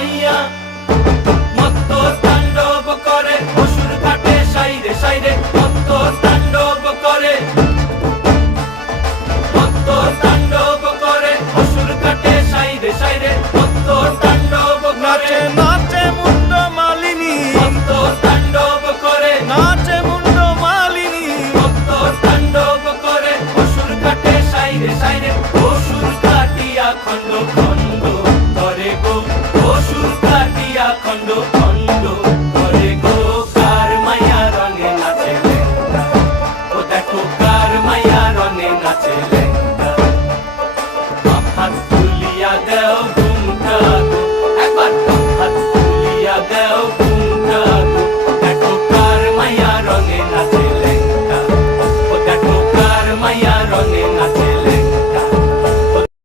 মাইয়া মত্ত তাণ্ডব করে অসুর কাটে সাইরে সাইরে মত্ত তাণ্ডব করে মত্ত তাণ্ডব করে অসুর কাটে সাইরে সাইরে মত্ত তাণ্ডব করে নাচে মুন্ড মালিনী মত্ত তাণ্ডব করে নাচে মুন্ড মালিনী মত্ত তাণ্ডব করে অসুর কাটে সাইরে সাইরে অসুর কাটিয়া খণ্ড